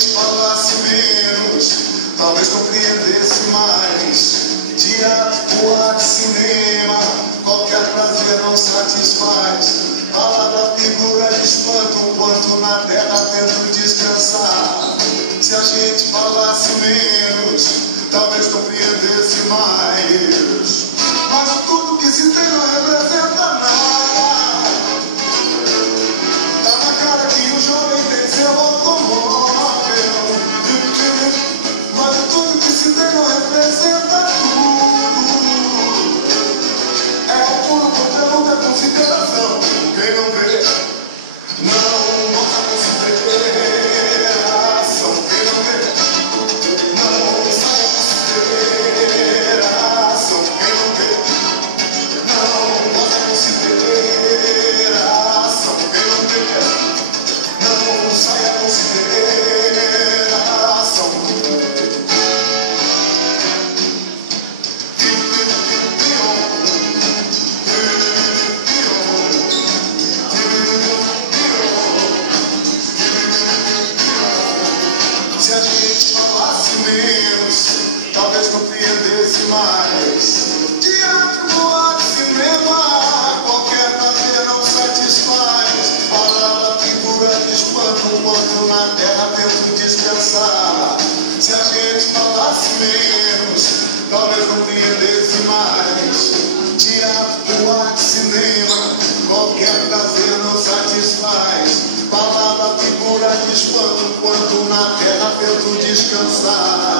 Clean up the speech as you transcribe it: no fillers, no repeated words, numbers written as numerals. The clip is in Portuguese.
gente falasse menos, talvez compreendesse mais. Teatro, boate, cinema, qualquer prazer não satisfaz. Palavra, figura de espanto, enquanto na terra tento descansar. Se a gente falasse menos, talvez compreendesse mais. Mas tudo que se tem não representa nada. Tá na cara que o jovem tem seu automóvel. Mas tudo que se tem não representa tudo. É o puro conteúdo da consideração. Quem não vê, não bota consideração. Quem não vê, não sai consideração. Quem não vê, não bota consideração. Quem não vê, não sai a consideração. Se a gente falasse menos, talvez compreendesse mais. Teatro, boate, cinema, qualquer prazer não satisfaz. Palavra, figura de espanto, enquanto na terra tento descansar. Se a gente falasse menos, talvez compreendesse mais. Teatro, boate, cinema, qualquer prazer não satisfaz. Palavra, figura de espanto, enquanto na terra tento descansar.